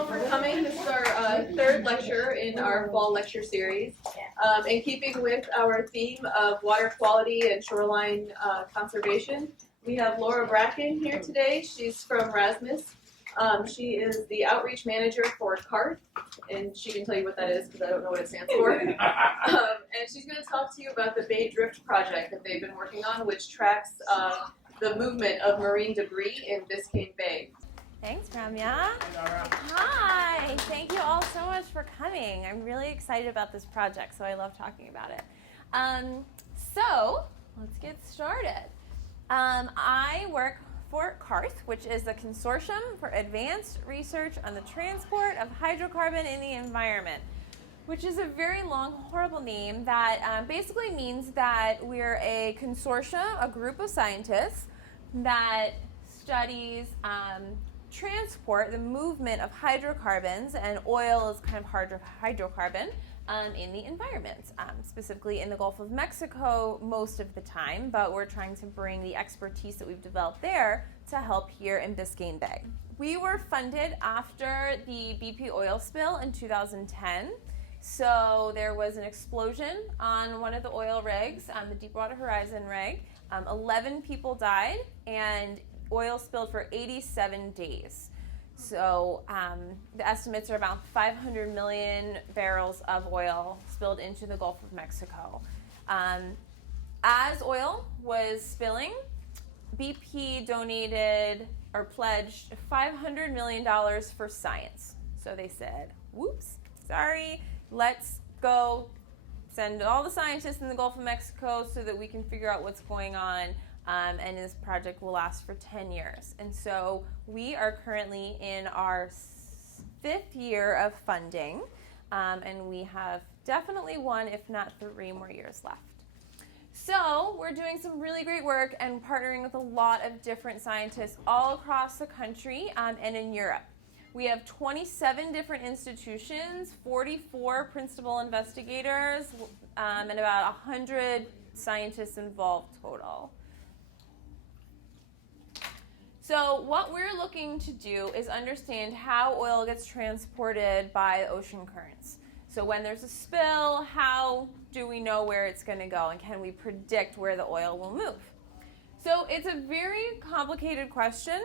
all for coming. This is our third lecture in our fall lecture series. In keeping with our theme of water quality and shoreline conservation, we have Laura Bracken here today. She's from Rasmus. She is the outreach manager for CARTH, and she can tell you what that is because I don't know what it stands for. And she's going to talk to you about the Bay Drift project that they've been working on, which tracks the movement of marine debris in Biscayne Bay. Thanks, Ramya. Hi, thank you all so much for coming. I'm really excited about this project, so I love talking about it. So let's get started. I work for CARTH, which is a consortium for advanced research on the transport of hydrocarbon in the environment, which is a very long, horrible name that basically means that we're a consortium, a group of scientists that studies transport, the movement of hydrocarbons, and oil is kind of hydrocarbon in the environment, specifically in the Gulf of Mexico most of the time, but we're trying to bring the expertise that we've developed there to help here in Biscayne Bay. We were funded after the BP oil spill in 2010. So there was an explosion on one of the oil rigs, the Deepwater Horizon rig. 11 people died, and oil spilled for 87 days. So the estimates are about 500 million barrels of oil spilled into the Gulf of Mexico. As oil was spilling, BP donated or pledged $500 million for science. So they said, whoops, sorry, let's go send all the scientists in the Gulf of Mexico so that we can figure out what's going on. And this project will last for 10 years. And so we are currently in our 5th year of funding, and we have definitely 1, if not 3 more years left. So we're doing some really great work and partnering with a lot of different scientists all across the country and in Europe. We have 27 different institutions, 44 principal investigators, and about 100 scientists involved total. So what we're looking to do is understand how oil gets transported by ocean currents. So when there's a spill, how do we know where it's going to go, and can we predict where the oil will move? So it's a very complicated question.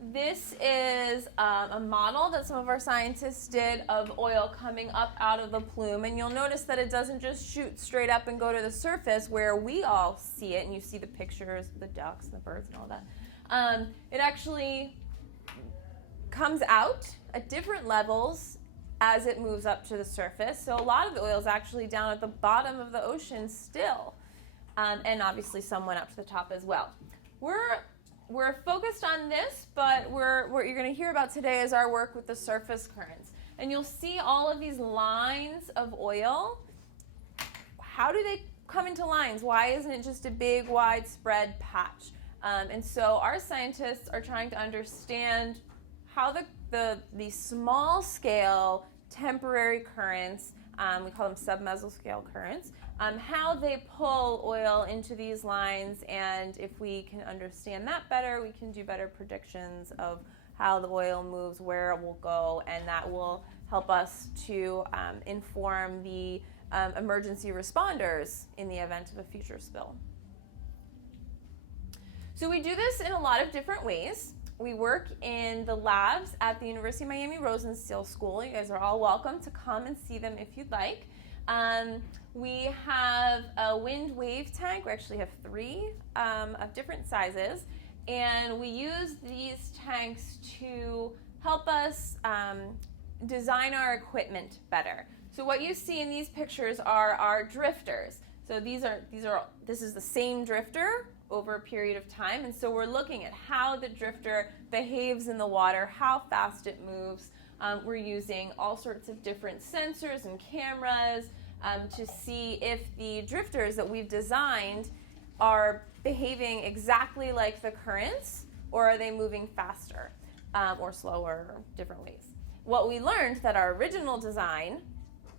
This is a model that some of our scientists did of oil coming up out of the plume, and you'll notice that it doesn't just shoot straight up and go to the surface where we all see it, and you see the pictures of the ducks and the birds and all that. It actually comes out at different levels as it moves up to the surface. So a lot of the oil is actually down at the bottom of the ocean still, and obviously some went up to the top as well. We're focused on this, but what you're going to hear about today is our work with the surface currents. And you'll see all of these lines of oil. How do they come into lines? Why isn't it just a big, widespread patch? And so our scientists are trying to understand how the small-scale temporary currents, we call them submesoscale currents, how they pull oil into these lines, and if we can understand that better, we can do better predictions of how the oil moves, where it will go, and that will help us to inform the emergency responders in the event of a future spill. So we do this in a lot of different ways. We work in the labs at the University of Miami Rosenstiel School. You guys are all welcome to come and see them if you'd like. We have a wind wave tank. We actually have 3 of different sizes. And we use these tanks to help us design our equipment better. So what you see in these pictures are our drifters. So this is the same drifter over a period of time, and so we're looking at how the drifter behaves in the water, how fast it moves. We're using all sorts of different sensors and cameras to see if the drifters that we've designed are behaving exactly like the currents, or are they moving faster or slower, or different ways. What we learned that our original design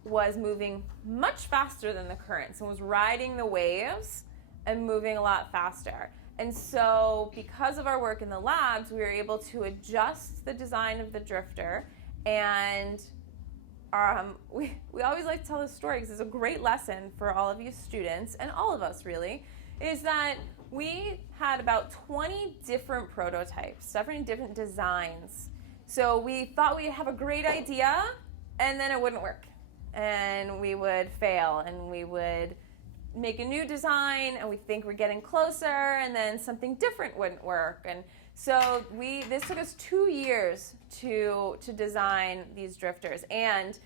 was moving much faster than the currents and was riding the waves and moving a lot faster. And so because of our work in the labs, we were able to adjust the design of the drifter. And we always like to tell this story because it's a great lesson for all of you students, and all of us really, is that we had about 20 different prototypes, different designs. So we thought we'd have a great idea, and then it wouldn't work. And we would fail, and we would make a new design, and we think we're getting closer, and then something different wouldn't work. And so this took us 2 years to design these drifters, and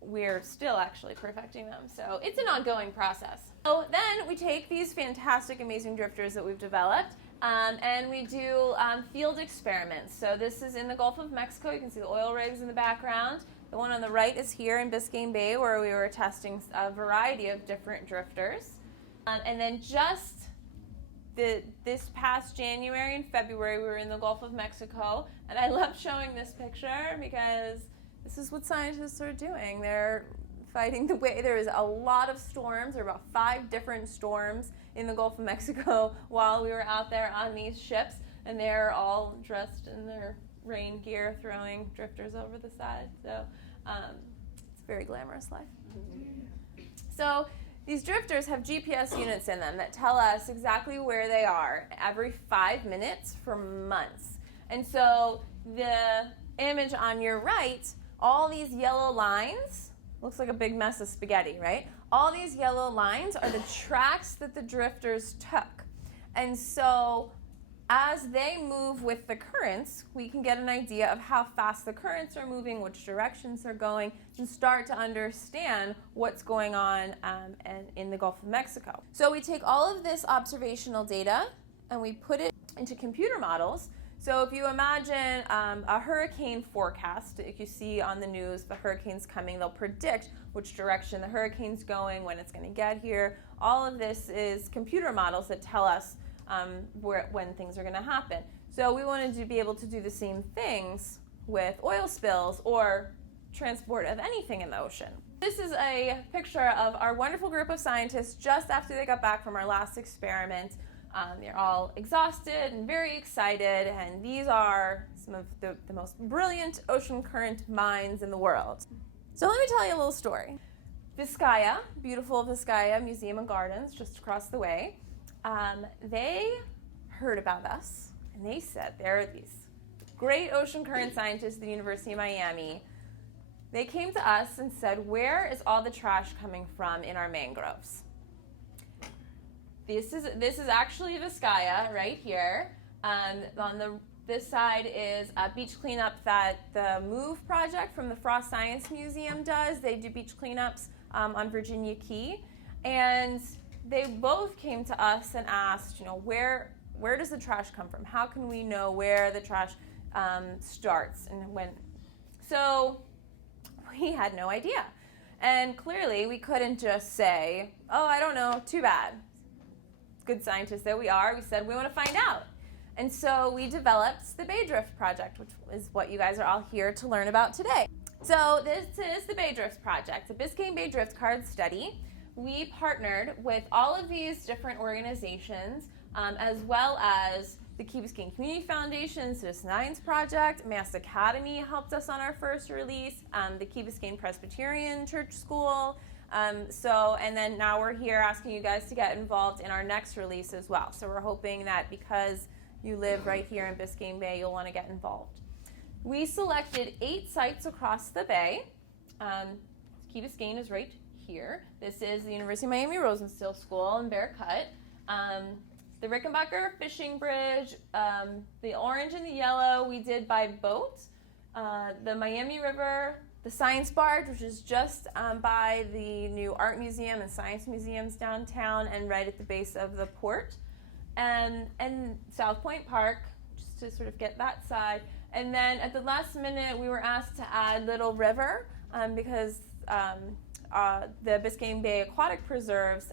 we're still actually perfecting them. So it's an ongoing process. So then we take these fantastic, amazing drifters that we've developed, and we do field experiments. So this is in the Gulf of Mexico. You can see the oil rigs in the background. The one on the right is here in Biscayne Bay, where we were testing a variety of different drifters. And then just this past January and February, we were in the Gulf of Mexico. And I love showing this picture because this is what scientists are doing. They're fighting the way. There is a lot of storms. There were about 5 different storms in the Gulf of Mexico while we were out there on these ships. And they're all dressed in their rain gear, throwing drifters over the side. So it's a very glamorous life. So these drifters have GPS units in them that tell us exactly where they are every 5 minutes for months. And so the image on your right, all these yellow lines, looks like a big mess of spaghetti, right? All these yellow lines are the tracks that the drifters took. And so as they move with the currents, we can get an idea of how fast the currents are moving, which directions they're going, and start to understand what's going on in the Gulf of Mexico. So we take all of this observational data and we put it into computer models. So if you imagine a hurricane forecast, if you see on the news the hurricane's coming, they'll predict which direction the hurricane's going, when it's going to get here. All of this is computer models that tell us when things are going to happen. So we wanted to be able to do the same things with oil spills or transport of anything in the ocean. This is a picture of our wonderful group of scientists just after they got back from our last experiment. They're all exhausted and very excited, and these are some of the most brilliant ocean current minds in the world. So let me tell you a little story. Biscayne, beautiful Biscayne Museum and Gardens just across the way, they heard about us, and they said there are these great ocean current scientists at the University of Miami. They came to us and said, where is all the trash coming from in our mangroves? This is actually Biscayne right here. This side is a beach cleanup that the MOVE project from the Frost Science Museum does. They do beach cleanups on Virginia Key, and they both came to us and asked, where does the trash come from? How can we know where the trash starts and when? So we had no idea, and clearly we couldn't just say, oh, I don't know, too bad. Good scientists that we are, we said we want to find out. And so we developed the Bay Drift Project, which is what you guys are all here to learn about today. So this is the Bay Drift Project, the Biscayne Bay Drift Card Study. We partnered with all of these different organizations, as well as the Key Biscayne Community Foundation, Citizen Science Project, Mass Academy helped us on our first release, the Key Biscayne Presbyterian Church School, and then now we're here asking you guys to get involved in our next release as well. So we're hoping that because you live right here in Biscayne Bay, you'll want to get involved. We selected 8 sites across the bay. Key Biscayne is right here. This is the University of Miami Rosenstiel School in Bear Cut. The Rickenbacker Fishing Bridge, the orange and the yellow we did by boat. The Miami River, the Science Barge, which is just by the new art museum and science museums downtown and right at the base of the port. And South Point Park, just to sort of get that side. And then at the last minute, we were asked to add Little River because the Biscayne Bay Aquatic Preserves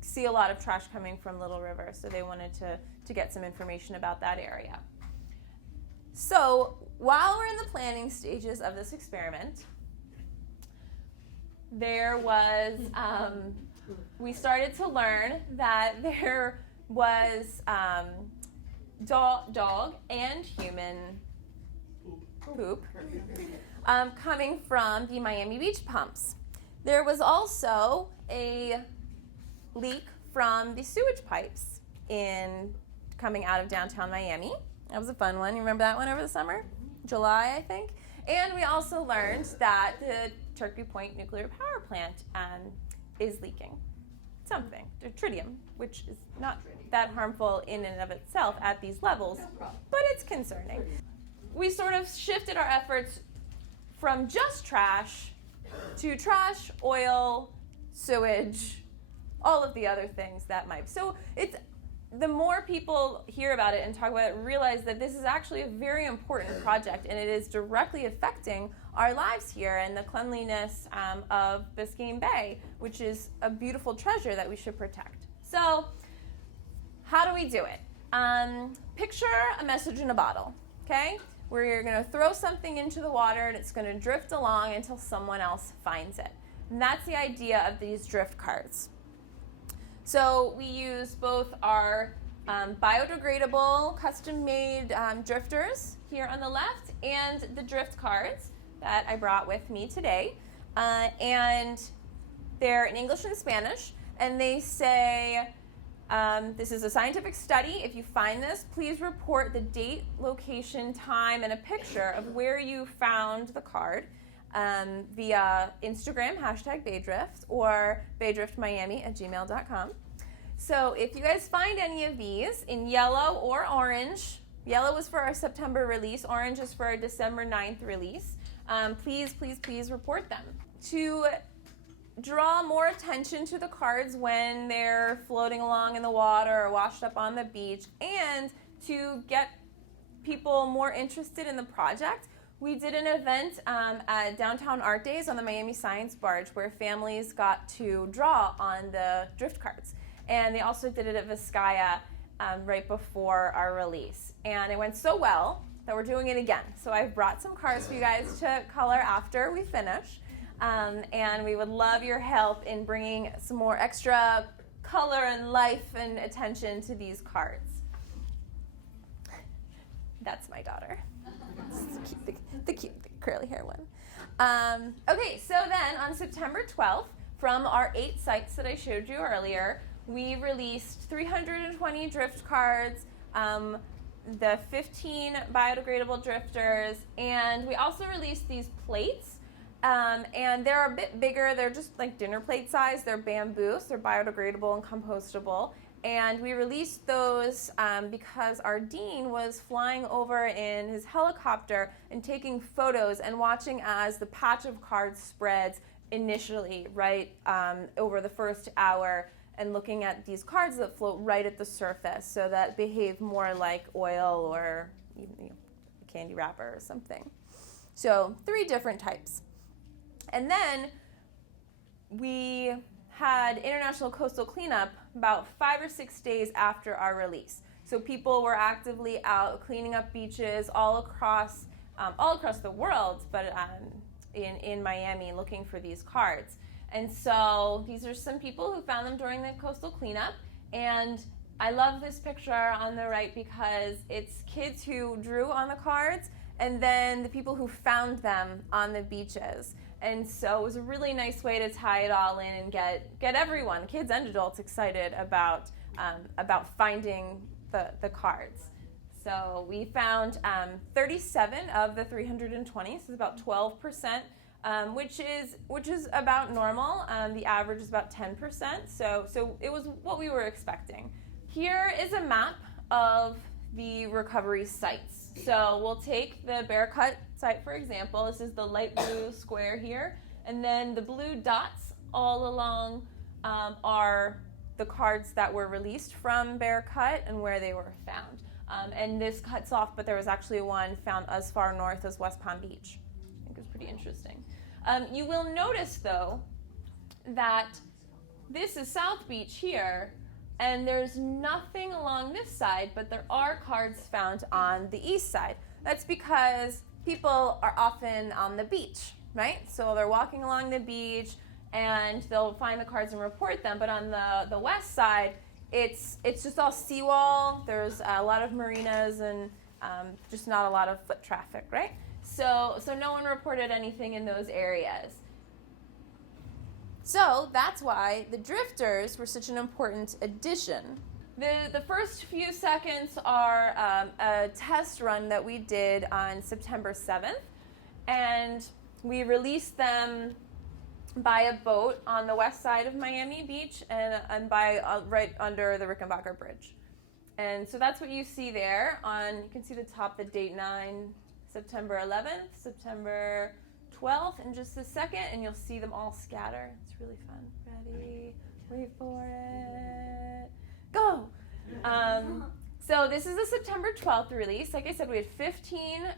see a lot of trash coming from Little River, so they wanted to get some information about that area. So while we're in the planning stages of this experiment, there was we started to learn that there was dog and human poop coming from the Miami Beach pumps. There was also a leak from the sewage pipes coming out of downtown Miami. That was a fun one. You remember that one over the summer? July, I think. And we also learned that the Turkey Point nuclear power plant is leaking something, tritium, which is not that harmful in and of itself at these levels, but it's concerning. We sort of shifted our efforts from just trash to trash, oil, sewage, all of the other things that might. So the more people hear about it and talk about it, realize that this is actually a very important project, and it is directly affecting our lives here and the cleanliness of Biscayne Bay, which is a beautiful treasure that we should protect. So how do we do it? Picture a message in a bottle, okay? Where you're going to throw something into the water and it's going to drift along until someone else finds it. And that's the idea of these drift cards. So we use both our biodegradable, custom-made drifters here on the left and the drift cards that I brought with me today. And they're in English and Spanish, and they say, this is a scientific study. If you find this, please report the date, location, time, and a picture of where you found the card via Instagram, #Baydrift, or baydriftmiami@gmail.com. So if you guys find any of these in yellow or orange, yellow is for our September release, orange is for our December 9th release, please report them. To draw more attention to the cards when they're floating along in the water or washed up on the beach, and to get people more interested in the project, we did an event at Downtown Art Days on the Miami Science Barge where families got to draw on the drift cards. And they also did it at Biscayne right before our release. And it went so well that we're doing it again. So I've brought some cards for you guys to color after we finish. And we would love your help in bringing some more extra color and life and attention to these cards. That's my daughter. The cute curly hair one. Okay, so then on September 12th, from our 8 sites that I showed you earlier, we released 320 drift cards, the 15 biodegradable drifters, and we also released these plates. And they're a bit bigger. They're just like dinner plate size. They're bamboo, so they're biodegradable and compostable. And we released those because our dean was flying over in his helicopter and taking photos and watching as the patch of cards spreads initially right over the first hour, and looking at these cards that float right at the surface so that behave more like oil or even a candy wrapper or something. So 3 different types. And then we had International Coastal Cleanup about 5 or 6 days after our release. So people were actively out cleaning up beaches all across the world, but in Miami looking for these cards. And so these are some people who found them during the coastal cleanup. And I love this picture on the right because it's kids who drew on the cards and then the people who found them on the beaches. And so it was a really nice way to tie it all in and get everyone, kids and adults, excited about finding the cards. So we found 37 of the 320, so it's about 12%, which is about normal. The average is about 10%. So it was what we were expecting. Here is a map of the recovery sites. So we'll take the Bear Cut site, for example. This is the light blue square here. And then the blue dots all along are the cards that were released from Bear Cut and where they were found. And this cuts off, but there was actually one found as far north as West Palm Beach. I think it was pretty interesting. You will notice, though, that this is South Beach here, and there's nothing along this side, but there are cards found on the east side. That's because people are often on the beach, right? So they're walking along the beach, and they'll find the cards and report them. But on the west side, it's just all seawall. There's a lot of marinas and just not a lot of foot traffic, right? So no one reported anything in those areas. So that's why the drifters were such an important addition. The first few seconds are a test run that we did on September 7th, and we released them by a boat on the west side of Miami Beach and by right under the Rickenbacker Bridge. And so that's what you see there. You can see the top, the date 9, September 11th, September 12th in just a second, and you'll see them all scatter. It's really fun. Ready? Wait for it. Go! So this is the September 12th release. Like I said, we had 15.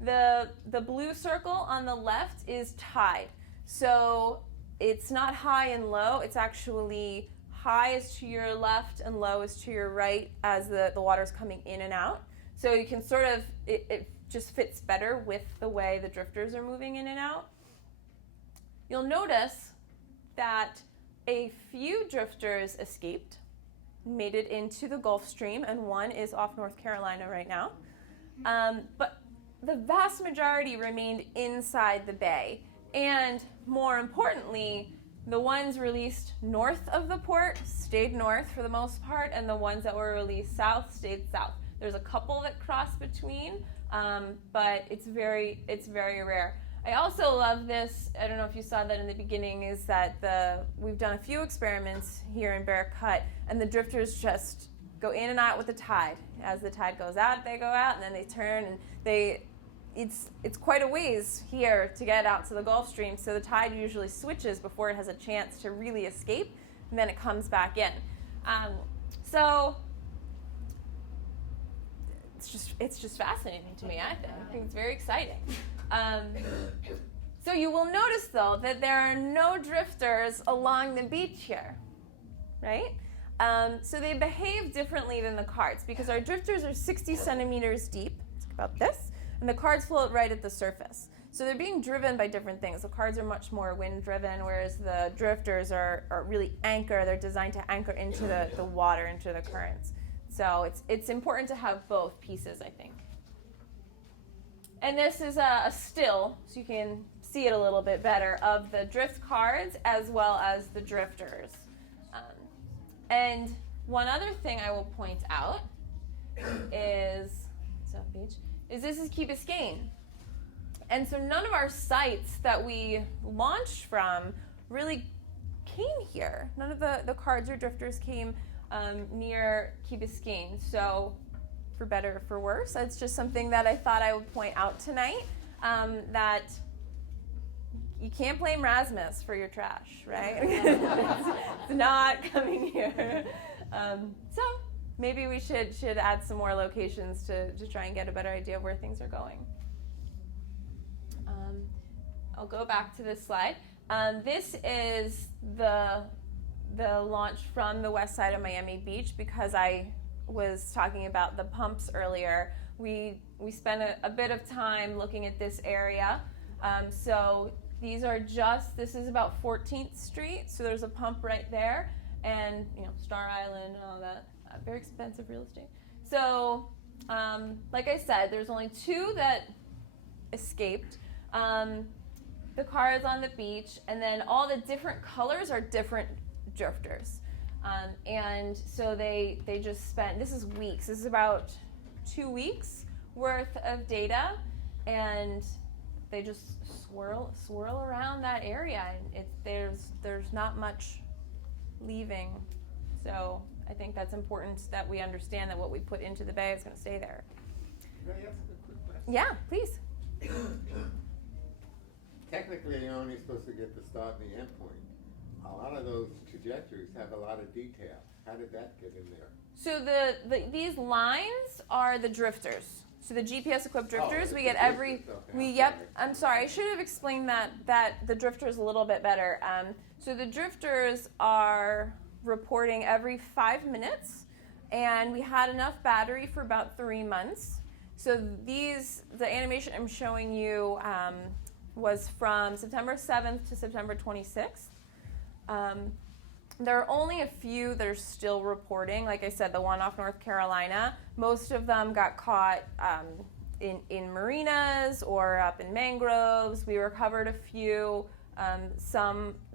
The blue circle on the left is tide. So it's not high and low. It's actually high is to your left and low is to your right as the water's coming in and out. So you can sort of, it just fits better with the way the drifters are moving in and out. You'll notice that a few drifters escaped, made it into the Gulf Stream, and one is off North Carolina right now. But the vast majority remained inside the bay. And more importantly, the ones released north of the port stayed north for the most part, and the ones that were released south stayed south. There's a couple that cross between, but it's very rare. I also love this, I don't know if you saw that in the beginning, is that we've done a few experiments here in Bear Cut, and the drifters just go in and out with the tide. As the tide goes out, they go out, and then they turn, and it's quite a ways here to get out to the Gulf Stream, so the tide usually switches before it has a chance to really escape, and then it comes back in. So it's just fascinating to me, I think it's very exciting. So you will notice, though, that there are no drifters along the beach here, right? So they behave differently than the cards, because our drifters are 60 centimeters deep, it's about this, and the cards float right at the surface. So they're being driven by different things. The cards are much more wind-driven, whereas the drifters are really they're designed to anchor into the water, into the currents. So it's important to have both pieces, I think. And this is a still, so you can see it a little bit better, of the drift cards as well as the drifters. And one other thing I will point out is this is Key Biscayne. And so none of our sites that we launched from really came here. None of the cards or drifters came near Key Biscayne. So for better or for worse, it's just something that I thought I would point out tonight, that you can't blame Rasmus for your trash, right? It's not coming here. So maybe we should add some more locations to try and get a better idea of where things are going. I'll go back to this slide. This is the launch from the west side of Miami Beach, because I was talking about the pumps earlier. We spent a bit of time looking at this area. So this is about 14th Street, so there's a pump right there, and Star Island and all that, very expensive real estate. So like I said, there's only 2 that escaped. The cars on the beach, and then all the different colors are different drifters. And so they just spent, this is weeks, this is about 2 weeks worth of data, and they just swirl around that area, and there's not much leaving. So I think that's important that we understand that what we put into the bay is going to stay there. Can I ask a quick question? Yeah, please. Technically, you're only supposed to get the start and the end point. A lot of those trajectories have a lot of detail. How did that get in there? So these lines are the drifters. So the GPS equipped drifters, we get I'm sorry, I should have explained that the drifters a little bit better. So the drifters are reporting every 5 minutes, and we had enough battery for about 3 months. So the animation I'm showing you was from September 7th to September 26th. There are only a few that are still reporting. Like I said, the one off North Carolina, most of them got caught in marinas or up in mangroves. We recovered a few.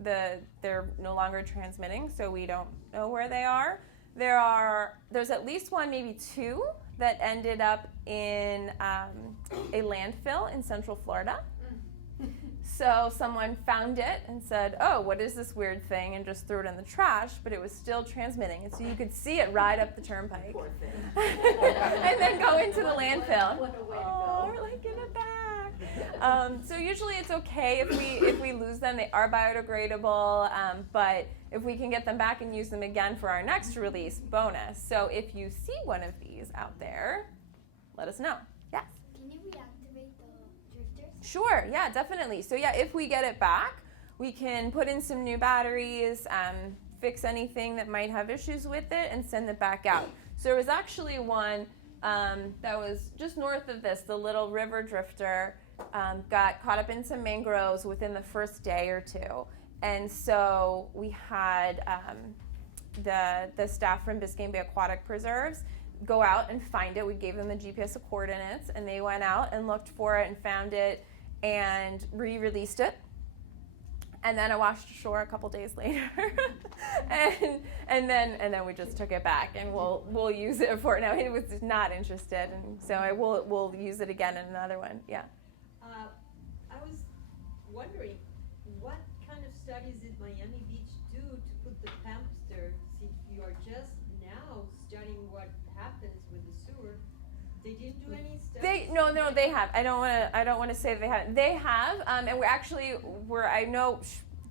They're no longer transmitting, so we don't know where they are. There's at least one, maybe two, that ended up in a landfill in Central Florida. So someone found it and said, oh, what is this weird thing, and just threw it in the trash, but it was still transmitting. And so you could see it ride up the turnpike and then go into the landfill. Oh, we're like, give it back. So usually it's okay if we lose them. They are biodegradable, but if we can get them back and use them again for our next release, bonus. So if you see one of these out there, let us know. Yes? Can you reactivate the drifters? Sure, yeah, definitely. So yeah, if we get it back, we can put in some new batteries, fix anything that might have issues with it, and send it back out. So there was actually one that was just north of this, the little river drifter, got caught up in some mangroves within the first day or two. And so we had the staff from Biscayne Bay Aquatic Preserves go out and find it. We gave them the GPS coordinates, and they went out and looked for it and found it and re-released it. And then it washed ashore a couple days later, and then we just took it back, and we'll use it for now. He was not interested, and so we'll use it again in another one. Yeah. I was wondering, what kind of studies did Miami Beach do to put the pumps there? Since you are just now studying what happens with the sewer, they didn't do any studies. No, they have. I don't want to say they haven't. They have, and I know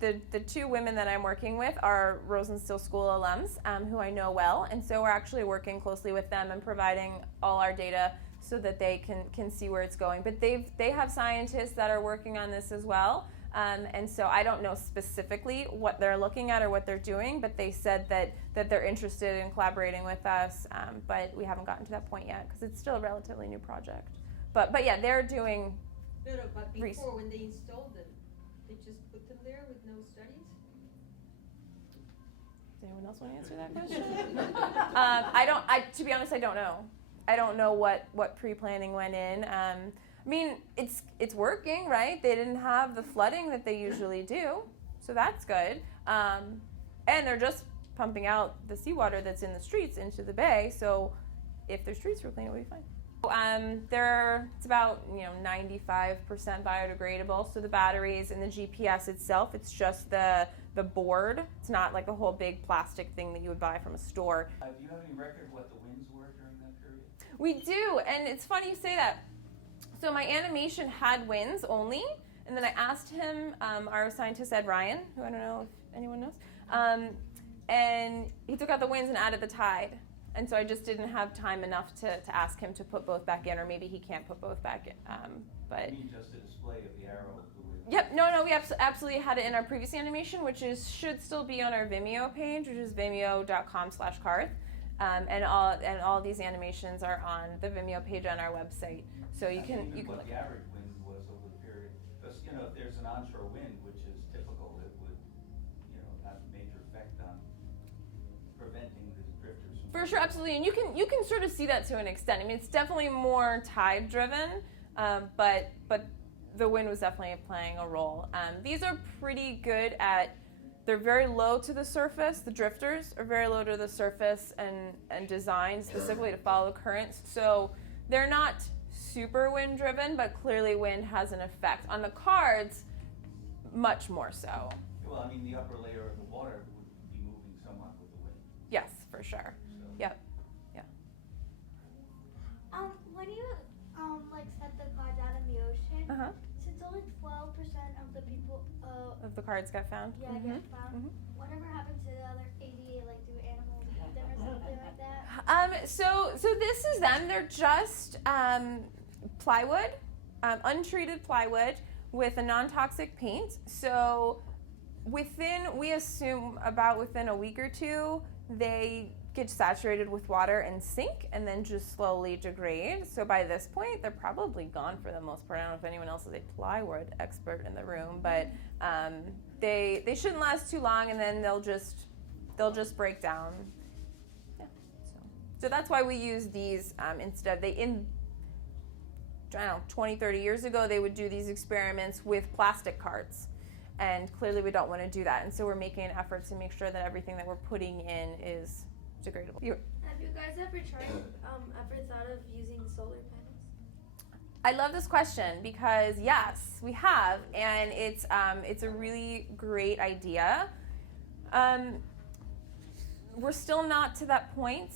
the two women that I'm working with are Rosenstiel School alums, who I know well, and so we're actually working closely with them and providing all our data so that they can see where it's going. But they have scientists that are working on this as well. And so I don't know specifically what they're looking at or what they're doing, but they said that they're interested in collaborating with us, but we haven't gotten to that point yet because it's still a relatively new project. But yeah, they're doing But before, when they installed them, they just put them there with no studies? Does anyone else want to answer that question? To be honest, I don't know. I don't know what pre-planning went in. I mean, it's working, right? They didn't have the flooding that they usually do, so that's good. And they're just pumping out the seawater that's in the streets into the bay, so if their streets were clean, it would be fine. It's about 95% biodegradable. So the batteries and the GPS itself, it's just the board. It's not like a whole big plastic thing that you would buy from a store. Do you have any record of what the winds were during that period? We do, and it's funny you say that. So my animation had winds only, and then I asked him, our scientist Ed Ryan, who I don't know if anyone knows, and he took out the winds and added the tide. And so I just didn't have time enough to ask him to put both back in, or maybe he can't put both back in. But You mean just a display of the arrow of the wind? Yep, no, we absolutely had it in our previous animation, which should still be on our Vimeo page, which is vimeo.com/Karth. And all these animations are on the Vimeo page on our website. So you can what look. The average wind was over the period, because if there's an onshore wind, which is typical, it would have a major effect on preventing the drifters. For sure, absolutely, and you can sort of see that to an extent. I mean, it's definitely more tide driven, but the wind was definitely playing a role. These are pretty good at. They're very low to the surface. The drifters are very low to the surface and designed specifically to follow currents. So they're not super wind driven, but clearly wind has an effect. On the cards, much more so. Well, I mean, the upper layer of the water would be moving somewhat with the wind. Yes, for sure. So. Yep. When you set the cards out in the ocean, Uh-huh. since only 12% of the people Of the cards got found? get found, whatever happens to the other 88, like do animals eat them or something like that? So this is them. They're just plywood, untreated plywood with a non-toxic paint. So we assume about within a week or two, they get saturated with water and sink and then just slowly degrade. So by this point, they're probably gone for the most part. I don't know if anyone else is a plywood expert in the room, but they shouldn't last too long, and then they'll just break down. Yeah. So that's why we use these instead. I don't know, 20, 30 years ago, they would do these experiments with plastic carts. And clearly we don't want to do that. And so we're making an effort to make sure that everything that we're putting in is degradable. Have you guys ever thought of using solar panels? I love this question because yes, we have, and it's a really great idea. We're still not to that point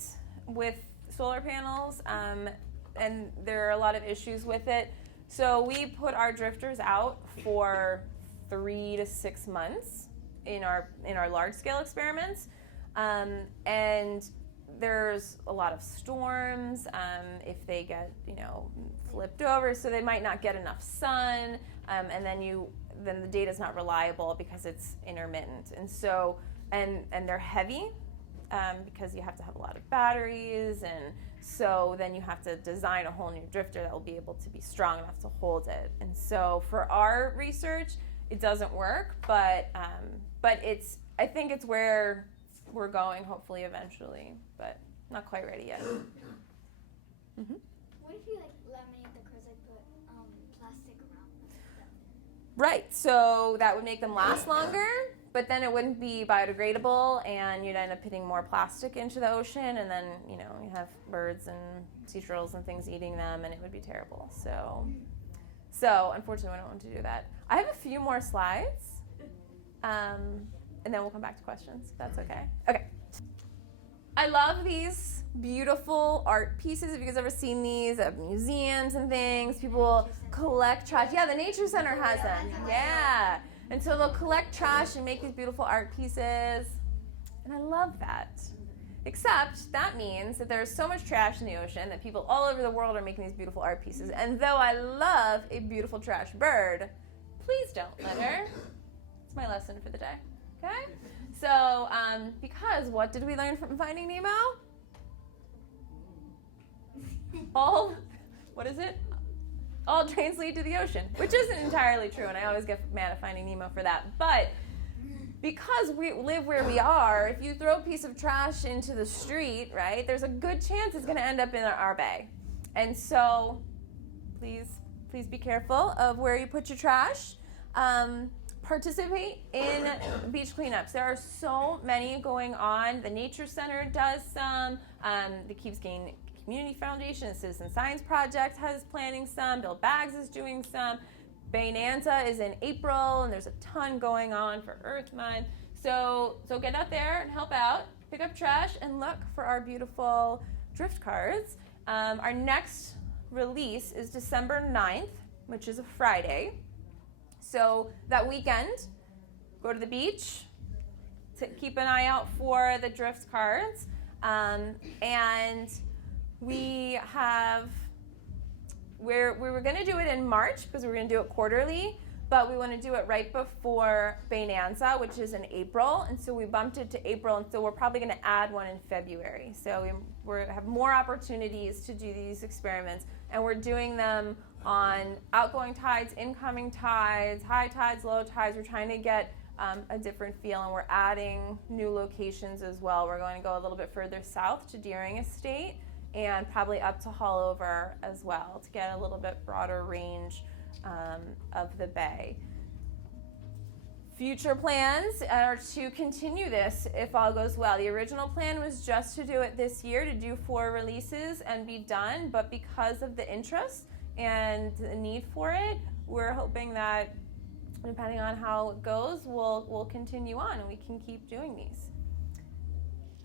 with solar panels, and there are a lot of issues with it. So we put our drifters out for 3 to 6 months in our large scale experiments, and there's a lot of storms if they get flipped over, so they might not get enough sun, and then the data is not reliable because it's intermittent, and so and they're heavy because you have to have a lot of batteries, and so then you have to design a whole new drifter that will be able to be strong enough to hold it. And so for our research, it doesn't work, but I think it's where we're going, hopefully eventually, but not quite ready yet. Mm-hmm. What if you laminate the curves, put plastic around them? Right, so that would make them last longer, but then it wouldn't be biodegradable, and you'd end up putting more plastic into the ocean, and then you have birds and sea turtles and things eating them, and it would be terrible. So unfortunately, we don't want to do that. I have a few more slides, and then we'll come back to questions, if that's okay. Okay. I love these beautiful art pieces. If you guys ever seen these at museums and things, people collect trash. Yeah, the Nature Center has them. Yeah. And so they'll collect trash and make these beautiful art pieces. And I love that. Except that means that there's so much trash in the ocean that people all over the world are making these beautiful art pieces. And though I love a beautiful trash bird, please don't litter. It's my lesson for the day. Okay? So, because what did we learn from Finding Nemo? All trains lead to the ocean, which isn't entirely true, and I always get mad at Finding Nemo for that. But because we live where we are, if you throw a piece of trash into the street, right, there's a good chance it's going to end up in our bay. And so please be careful of where you put your trash. Participate in beach cleanups. There are so many going on. The Nature Center does some. The Biscayne Community Foundation, the Citizen Science Project is planning some. Bill Baggs is doing some. Baynanta is in April, and there's a ton going on for Earth Month. So get out there and help out. Pick up trash and look for our beautiful drift cards. Our next release is December 9th, which is a Friday. So that weekend, go to the beach, keep an eye out for the drift cards, and we were going to do it in March because we were going to do it quarterly, but we want to do it right before Baynanta, which is in April, and so we bumped it to April, and so we're probably going to add one in February. So we have more opportunities to do these experiments, and we're doing them on outgoing tides, incoming tides, high tides, low tides. We're trying to get a different feel, and we're adding new locations as well. We're going to go a little bit further south to Deering Estate and probably up to Hallover as well to get a little bit broader range of the bay. Future plans are to continue this if all goes well. The original plan was just to do it this year, to do 4 releases and be done, but because of the interest and the need for it, we're hoping that depending on how it goes, we'll continue on and we can keep doing these.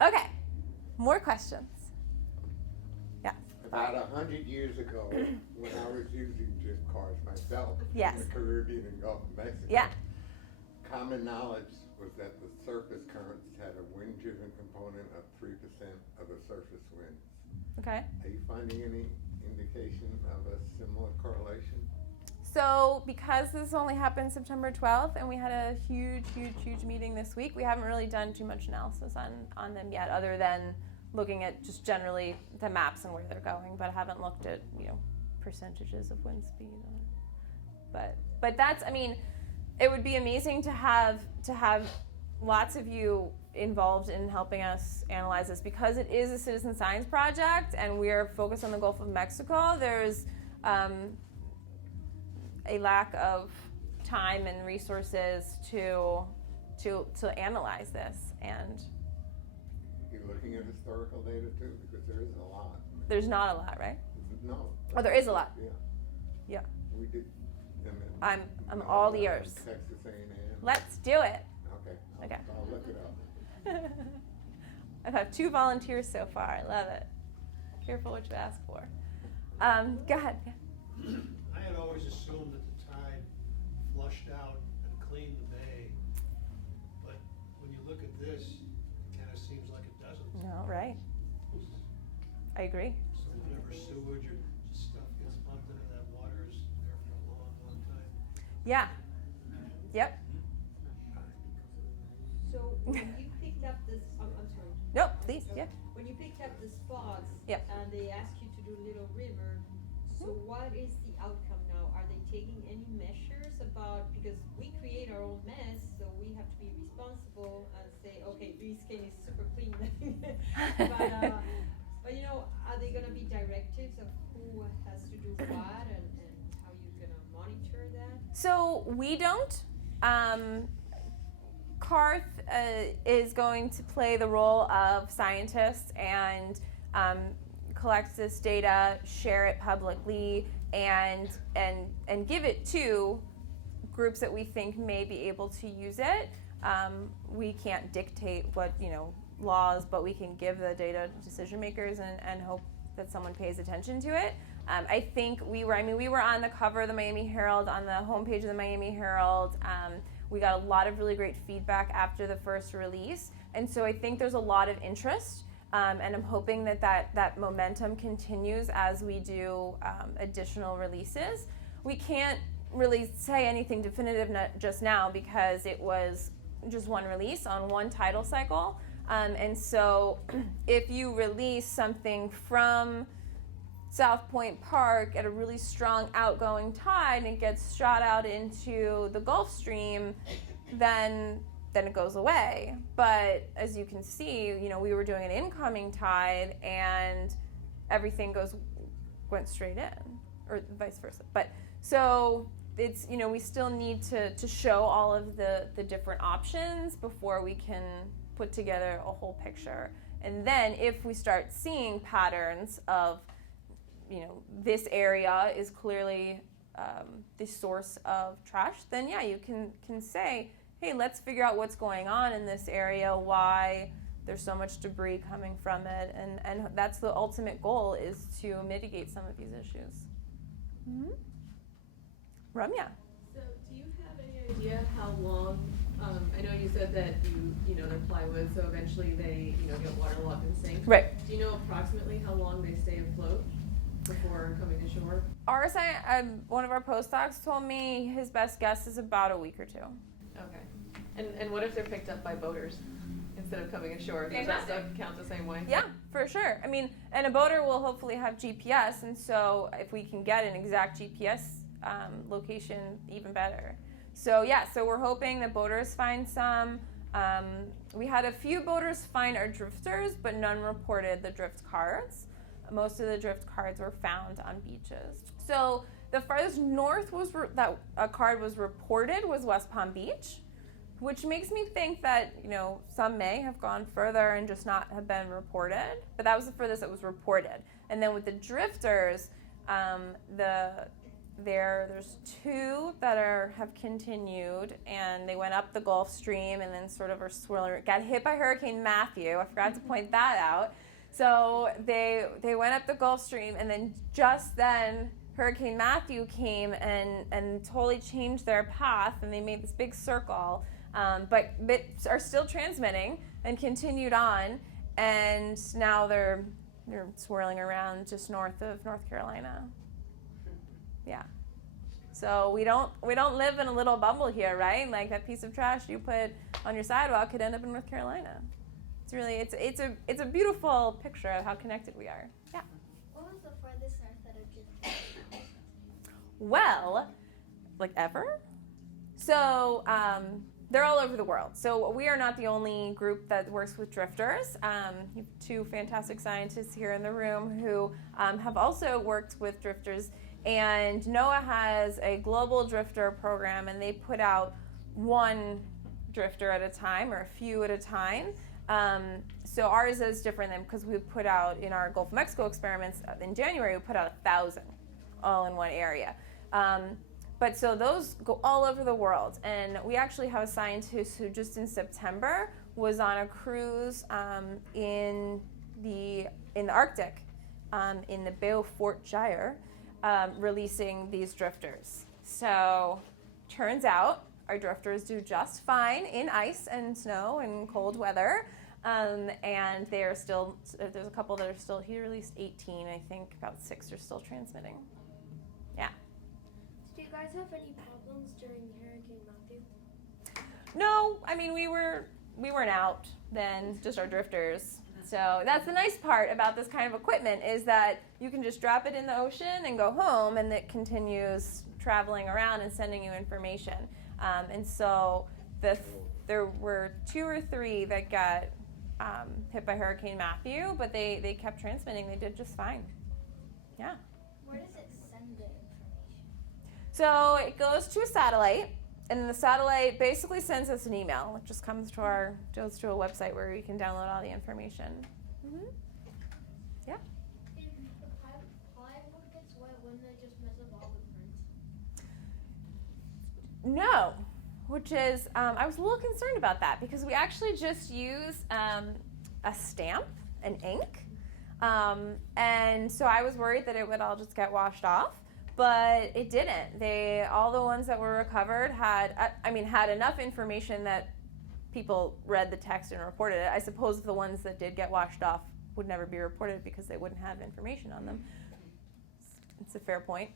Okay, more questions? Yes. About 100 years ago, when I was using drift cars myself Yes. in the Caribbean and Gulf of Mexico, Yeah. common knowledge was that the surface currents had a wind-driven component of 3% of the surface winds. Okay. Are you finding any indication of a similar correlation? So because this only happened September 12th and we had a huge meeting this week, we haven't really done too much analysis on them yet other than looking at just generally the maps and where they're going, but I haven't looked at, percentages of wind speed. But that's, I mean, it would be amazing to have lots of you involved in helping us analyze this, because it is a citizen science project and we are focused on the Gulf of Mexico. There's a lack of time and resources to analyze this, and You're looking at historical data too, because there isn't a lot. there's not a lot, right? No. Oh, there is a lot. Yeah. Yeah. We did. I'm all ears. Texas A&M. Let's do it. Okay. Okay. I'll look it up. I've had 2 volunteers so far. I love it. Careful what you ask for. Go ahead. I had always assumed that the tide flushed out and cleaned the bay, but when you look at this, it kind of seems like it doesn't. No, right. I agree. So whatever sewage or stuff gets pumped into that water is there for a long, long time. Yeah. Yep. So when you picked up this, I'm sorry. Nope, please. Yeah. When you picked up the spots, Yep. and they asked you to do Little River, so what is the outcome now? Are they taking any measures about, because we create our own mess, so we have to be responsible and say, okay, Biscayne is super clean. But are they gonna be directives of who has to do what and how you're gonna monitor that? So we don't. Karth is going to play the role of scientist and collect this data, share it publicly, and give it to groups that we think may be able to use it. We can't dictate what laws, but we can give the data to decision makers and hope that someone pays attention to it. I think we were on the cover of the Miami Herald, on the homepage of the Miami Herald. We got a lot of really great feedback after the first release, and so I think there's a lot of interest, and I'm hoping that momentum continues as we do additional releases. We can't really say anything definitive just now because it was just one release on one title cycle, and so if you release something from South Point Park at a really strong outgoing tide and it gets shot out into the Gulf Stream, then it goes away. But as you can see, we were doing an incoming tide and everything went straight in, or vice versa. But so it's, we still need to show all of the different options before we can put together a whole picture. And then if we start seeing patterns of this area is clearly the source of trash, then yeah, you can say, hey, let's figure out what's going on in this area, why there's so much debris coming from it, and that's the ultimate goal, is to mitigate some of these issues. Mm-hmm. Ramya. So do you have any idea how long, I know you said that they're plywood, so eventually they, get waterlogged and sink. Right. Do you know approximately how long they stay afloat before coming ashore? One of our postdocs told me his best guess is about a week or 2. Okay. And what if they're picked up by boaters instead of coming ashore? Does that stuff count the same way? Yeah, for sure. And a boater will hopefully have GPS, and so if we can get an exact GPS location, even better. So yeah, so we're hoping that boaters find some. We had a few boaters find our drifters, but none reported the drift cards. Most of the drift cards were found on beaches. So the farthest north that a card was reported was West Palm Beach, which makes me think that some may have gone further and just not have been reported. But that was the furthest that was reported. And then with the drifters, there's 2 that have continued, and they went up the Gulf Stream and then sort of are swirling. Got hit by Hurricane Matthew. I forgot to point that out. So they went up the Gulf Stream, and then just then Hurricane Matthew came and totally changed their path, and they made this big circle, but are still transmitting and continued on, and now they're swirling around just north of North Carolina. Yeah. So we don't live in a little bubble here, right? Like that piece of trash you put on your sidewalk could end up in North Carolina. It's really it's a beautiful picture of how connected we are. Yeah. What was the farthest north that a drift? Well, like ever? So they're all over the world. So we are not the only group that works with drifters. You have two fantastic scientists here in the room who have also worked with drifters. And NOAA has a global drifter program, and they put out one drifter at a time or a few at a time. So ours is different than because we put out in our Gulf of Mexico experiments in January, we put out 1,000 all in one area. But so those go all over the world. And we actually have a scientist who just in September was on a cruise in the Arctic, in the Bay of Fort Gyre, releasing these drifters. So turns out our drifters do just fine in ice and snow and cold weather. And they are still, there's a couple that are still, he released 18, I think about 6 are still transmitting. Yeah. Did you guys have any problems during Hurricane Matthew? No, I mean, we weren't out then, just our drifters. So that's the nice part about this kind of equipment is that you can just drop it in the ocean and go home, and it continues traveling around and sending you information. And so there were 2 or 3 that got hit by Hurricane Matthew, but they kept transmitting. They did just fine. Yeah. Where does it send the information? So it goes to a satellite, and the satellite basically sends us an email. It just goes to a website where we can download all the information. Mm-hmm. Yeah. If the plywood gets wet, wouldn't it just mess up all the prints? No, which is, I was a little concerned about that because we actually just use a stamp, an ink, and so I was worried that it would all just get washed off, but it didn't. All the ones that were recovered had enough information that people read the text and reported it. I suppose the ones that did get washed off would never be reported because they wouldn't have information on them. It's a fair point.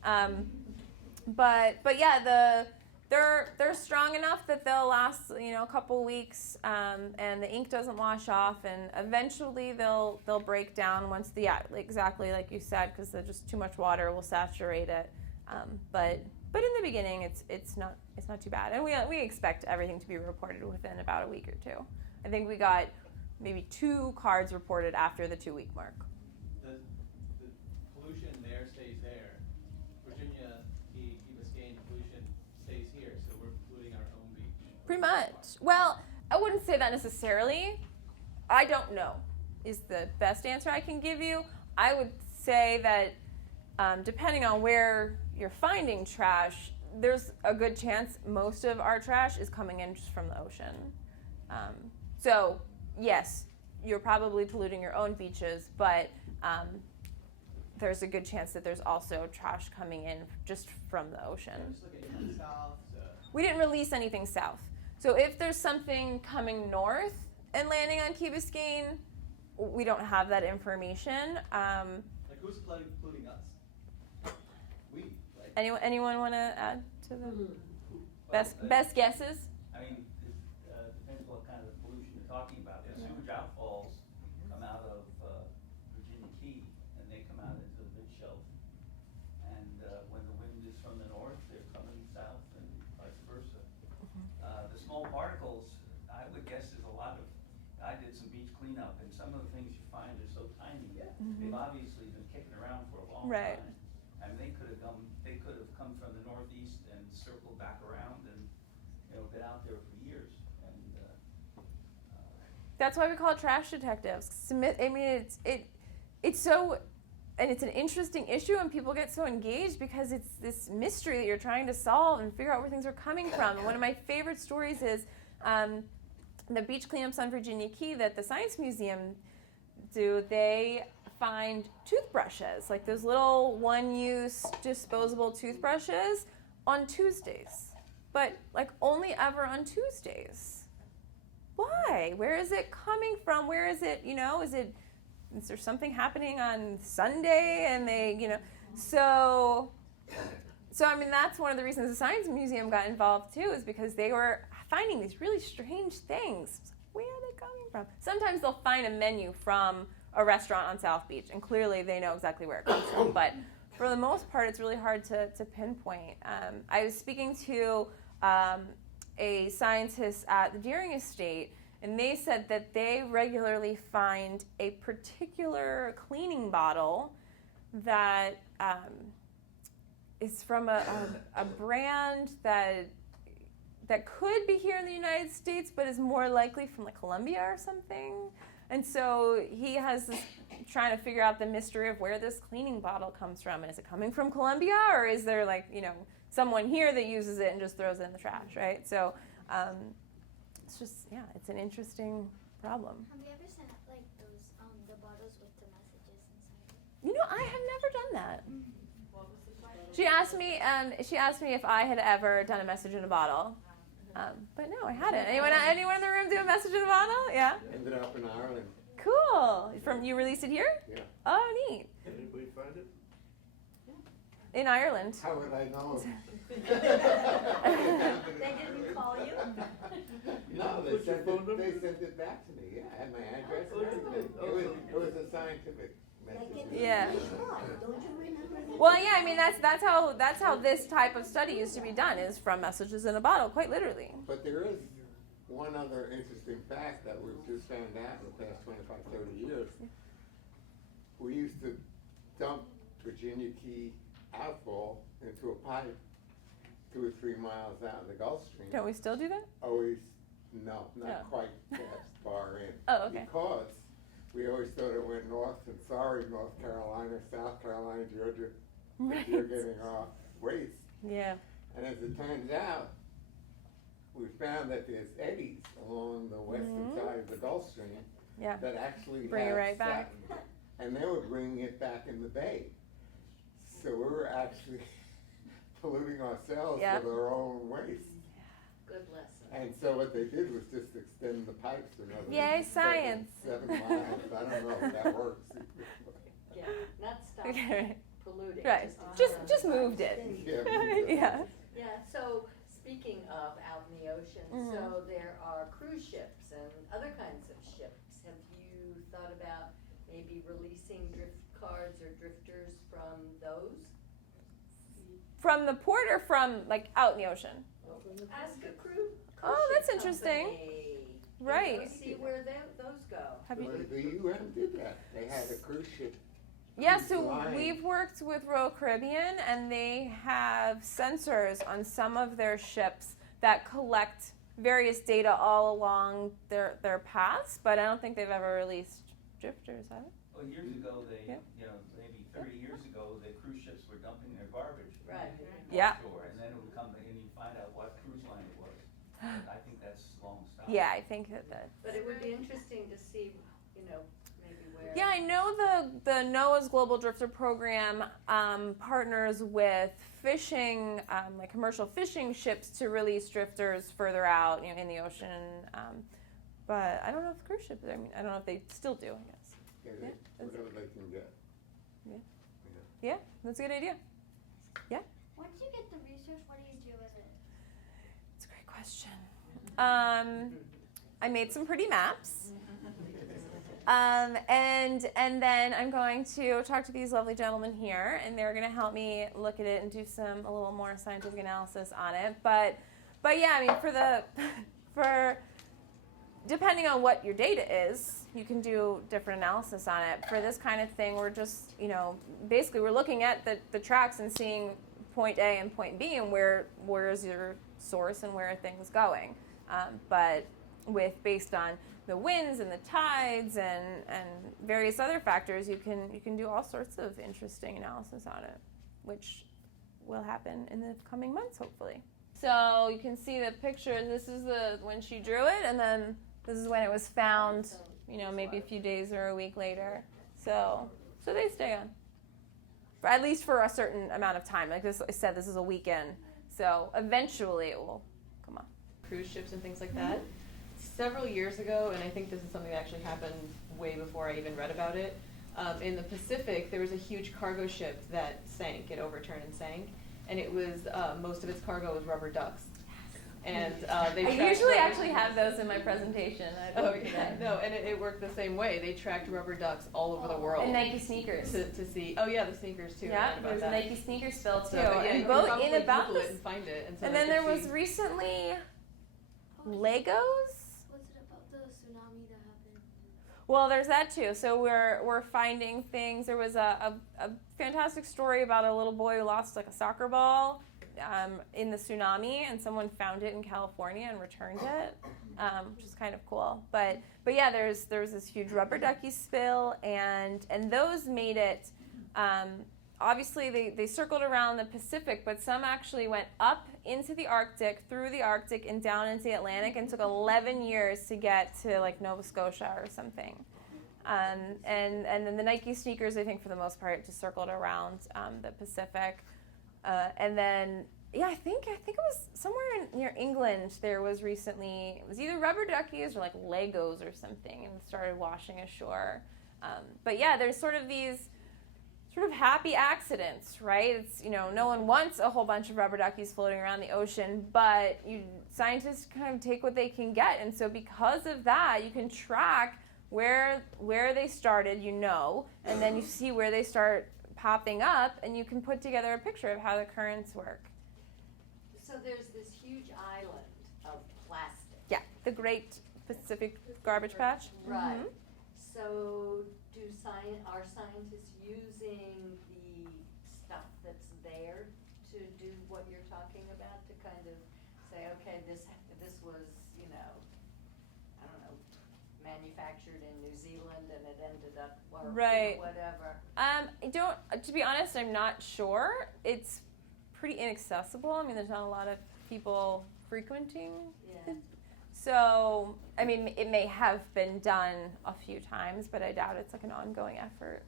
But yeah, they're strong enough that they'll last, a couple weeks, and the ink doesn't wash off, and eventually they'll break down once exactly like you said, because just too much water will saturate it. But in the beginning, it's not too bad, and we expect everything to be reported within about a week or 2. I think we got maybe 2 cards reported after the 2-week mark. The pollution there stays there. Virginia, Key Biscayne pollution stays here, so we're polluting our own beach. Pretty much. Well, I wouldn't say that necessarily. I don't know is the best answer I can give you. I would say that depending on where you're finding trash, there's a good chance most of our trash is coming in just from the ocean. So, yes, you're probably polluting your own beaches, but there's a good chance that there's also trash coming in just from the ocean. Just looking south. We didn't release anything south. So if there's something coming north and landing on Key Biscayne, we don't have that information. Like who's polluting us? We, right? Anyone want to add to the best guesses? I mean, it depends what kind of pollution you're talking about. The sewage outfalls come out of Virginia Key, and they come out into the mid shelf. And when the wind is from the north, they're coming south, and vice versa. The small particles, I would guess there's a lot of. I did some beach cleanup, and some of the things you find are so tiny. They've obviously been kicking around for a long Right. time. I mean, they could have come from the northeast and circled back around, and been out there for years. And That's why we call it trash detectives. I mean, it's so, and it's an interesting issue, and people get so engaged because it's this mystery that you're trying to solve and figure out where things are coming from. And one of my favorite stories is the beach cleanups on Virginia Key that the Science Museum do. They find toothbrushes, like those little one-use disposable toothbrushes, on Tuesdays, but like only ever on Tuesdays. Why? Where is it coming from? Where is it, is there something happening on Sunday? And they, so I mean, that's one of the reasons the Science Museum got involved too, is because they were finding these really strange things. where are they coming from? Sometimes they'll find a menu from a restaurant on South Beach, and clearly they know exactly where it comes from. But for the most part, it's really hard to pinpoint. I was speaking to a scientist at the Deering Estate, and they said that they regularly find a particular cleaning bottle that is from a brand that could be here in the United States, but is more likely from like Colombia or something. And so he has this trying to figure out the mystery of where this cleaning bottle comes from. And is it coming from Colombia, or is there like, someone here that uses it and just throws it in the trash, right? So it's just, it's an interesting problem. Have you ever sent like those the bottles with the messages inside? I have never done that. She asked me if I had ever done a message in a bottle. But no, I hadn't. Anyone in the room do a message in a bottle? Yeah. Ended up in Ireland. Cool. You released it here? Yeah. Oh, neat. Anybody find it? In Ireland. How would I know? They didn't call you? No, they sent it back to me. Yeah, I had my address and everything. It was a scientific message. Yeah. Don't you remember? Well, yeah. I mean, that's how this type of study used to be done, is from messages in a bottle, quite literally. But there is one other interesting fact that we've just found out in the past 25, 30 years. We used to dump Virginia Key outfall into a pipe 2 or 3 miles out in the Gulf Stream. Don't we still do that? Always, no, not No. quite that far in. Oh, okay. Because we always thought it went north, and sorry, North Carolina, South Carolina, Georgia, Right. you're getting off waste. Yeah. And as it turns out, we found that there's eddies along the western side of the Gulf Stream Yeah. that actually Bring it have right back. satin, and they were bringing it back in the bay. So we were actually polluting ourselves Yep. with our own waste. Good lesson. And so what they did was just extend the pipes another Yay, science. 7 miles. I don't know if that works. Yeah, not stop Okay. polluting. Right. Just moved it. Yeah. Yeah, so speaking of out in the ocean, Mhm. so there are cruise ships and other kinds of ships. Have you thought about maybe releasing drift cards or drifters from those? From the port or from like out in the ocean? Ask a cruise Oh, that's ship interesting. company. Right. See where those go. Have you? The UN did that. They had a cruise ship. Yeah, so Flying. we've worked with Royal Caribbean, and they have sensors on some of their ships that collect various data all along their paths, but I don't think they've ever released drifters, have they? Well, years ago, Yeah. maybe 30 years ago, the cruise ships were dumping their garbage. Right. Yeah. Offshore, and then it would come, and you find out what cruise line it was. But I think that's long stopped. Yeah, I think that. But it would be interesting to see, maybe where. Yeah, I know the NOAA's Global Drifter Program partners with fishing, like commercial fishing ships, to release drifters further out, in the ocean. But I don't know if cruise ships. I mean, I don't know if they still do. I guess. Yeah, whatever they can get. Yeah, that's a good idea. Once you get the research, what do you do with it? It's a great question. I made some pretty maps. And then I'm going to talk to these lovely gentlemen here, and they're going to help me look at it and do a little more scientific analysis on it. But yeah, I mean, for depending on what your data is, you can do different analysis on it. For this kind of thing, we're just, basically we're looking at the tracks and seeing point A and point B, and where is your source and where are things going. But based on the winds and the tides and various other factors, you can do all sorts of interesting analysis on it, which will happen in the coming months, hopefully. So you can see the picture. This is when she drew it, and then this is when it was found, maybe a few days or a week later. So they stay on, at least for a certain amount of time. Like I said, this is a weekend, so eventually it will come on. Cruise ships and things like that. Several years ago, and I think this is something that actually happened way before I even read about it, in the Pacific, there was a huge cargo ship that sank. It overturned and sank, and it was most of its cargo was rubber ducks. and they I tracked usually rubber- actually have those in my presentation. I Oh didn't yeah, today. no, and it worked the same way. They tracked rubber ducks all over the world. And Nike sneakers. To see. Oh yeah, the sneakers too. I Yeah, read about there's a that. Nike sneaker spill too. So, but yeah, and you both can in probably about Google this. it and find it. And, so And they then there could was see- recently Legos. What's it about the tsunami that happened? Well, there's that too. So we're finding things. There was a fantastic story about a little boy who lost like a soccer ball in the tsunami, and someone found it in California and returned it, which is kind of cool. But yeah, there was this huge rubber ducky spill, and those made it. Obviously, they circled around the Pacific, but some actually went up into the Arctic, through the Arctic, and down into the Atlantic, and took 11 years to get to like Nova Scotia or something. And then the Nike sneakers, I think for the most part, just circled around the Pacific. And then, yeah, I think it was somewhere near England. There was recently, it was either rubber duckies or like Legos or something, and started washing ashore. But yeah, there's sort of these sort of happy accidents, right? It's, no one wants a whole bunch of rubber duckies floating around the ocean, but scientists kind of take what they can get. And so because of that, you can track where they started, and then you see where they start popping up, and you can put together a picture of how the currents work. So there's this huge island of plastic. Yeah, the Great Pacific Garbage Patch. Right. Mhm. So are scientists using the stuff that's there to do what you're talking about, to kind of say, okay, this was, I don't know, manufactured in New Zealand and it ended up, or Right. whatever. To be honest, I'm not sure. It's pretty inaccessible. I mean, there's not a lot of people frequenting Yeah. So, I mean, it may have been done a few times, but I doubt it's like an ongoing effort.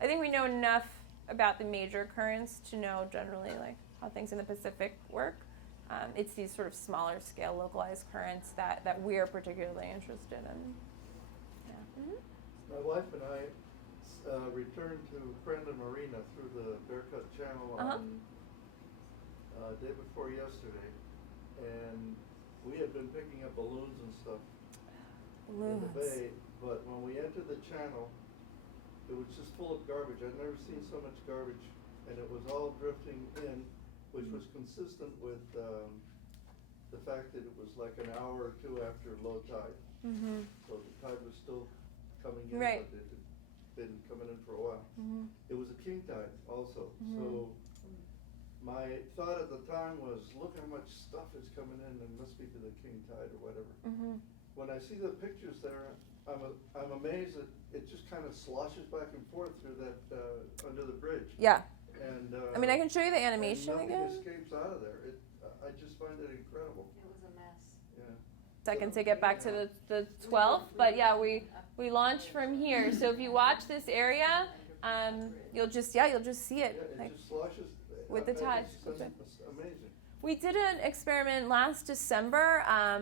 I think we know enough about the major currents to know generally like how things in the Pacific work. It's these sort of smaller scale localized currents that we're particularly interested in. Yeah. My wife and I returned to Crandon Marina through the Bearcut Channel on day before yesterday, and we had been picking up balloons and stuff in the bay, but when we entered the channel, it was just full of garbage. I'd never seen so much garbage, and it was all drifting in, which was consistent with the fact that it was like an hour or two after low tide. Mm-hmm. So the tide was still coming in, Right. but it had been coming in for a while. Mm-hmm. It was a king tide also. Mhm. So my thought at the time was, look how much stuff is coming in, and must be to the king tide or whatever. Mm-hmm. When I see the pictures there, I'm amazed that it just kind of sloshes back and forth through that under the bridge. Yeah. And I mean, I can show you the animation and again. nothing escapes out of there. I just find it incredible. It was a mess. Yeah. Second to get back to the 12th, but yeah, we launch from here. So if you watch this area, you'll just see it. Yeah, it Like, just sloshes with the tide. It's amazing. we did an experiment last December. I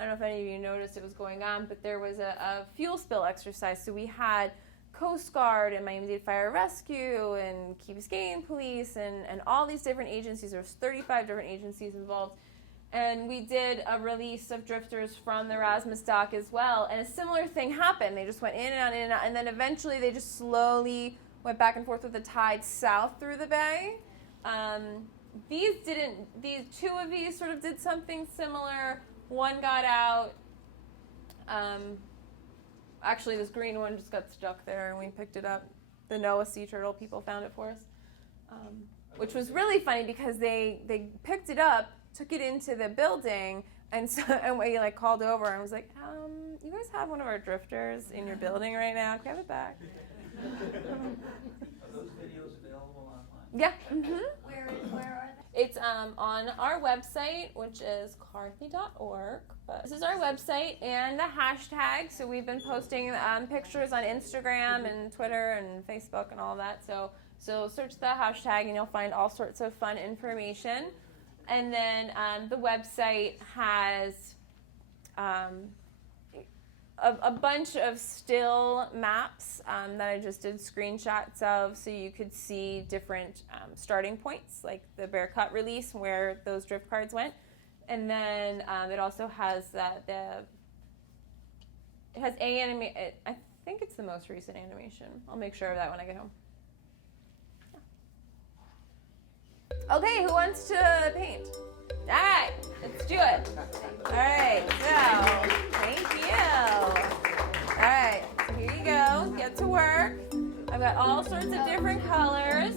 don't know if any of you noticed it was going on, but there was a fuel spill exercise. So we had Coast Guard and Miami-Dade Fire Rescue and Key Biscayne Police and all these different agencies. There was 35 different agencies involved. And we did a release of drifters from the Erasmus dock as well. And a similar thing happened. They just went in and out, in and out. And then eventually they just slowly went back and forth with the tide south through the bay. Two of these sort of did something similar. One got out. Actually, this green one just got stuck there, and we picked it up. The Noah sea turtle people found it for us, which was really funny because they picked it up, took it into the building, and we like called over and was like, you guys have one of our drifters in your building right now? Can we have it back? Are those videos available online? Yeah. Mm-hmm. Where are they? It's on our website, which is carthy.org. But this is our website and the hashtag. So we've been posting pictures on Instagram and Twitter and Facebook and all that. So search the hashtag and you'll find all sorts of fun information. And then the website has a bunch of still maps that I just did screenshots of, so you could see different starting points, like the Bear Cut release where those drift cards went, and then it also has it has I think it's the most recent animation. I'll make sure of that when I get home. Yeah. Okay, who wants to paint? All right, let's do it. All right, so thank you. All right, so here you go. Get to work. I've got all sorts of different colors.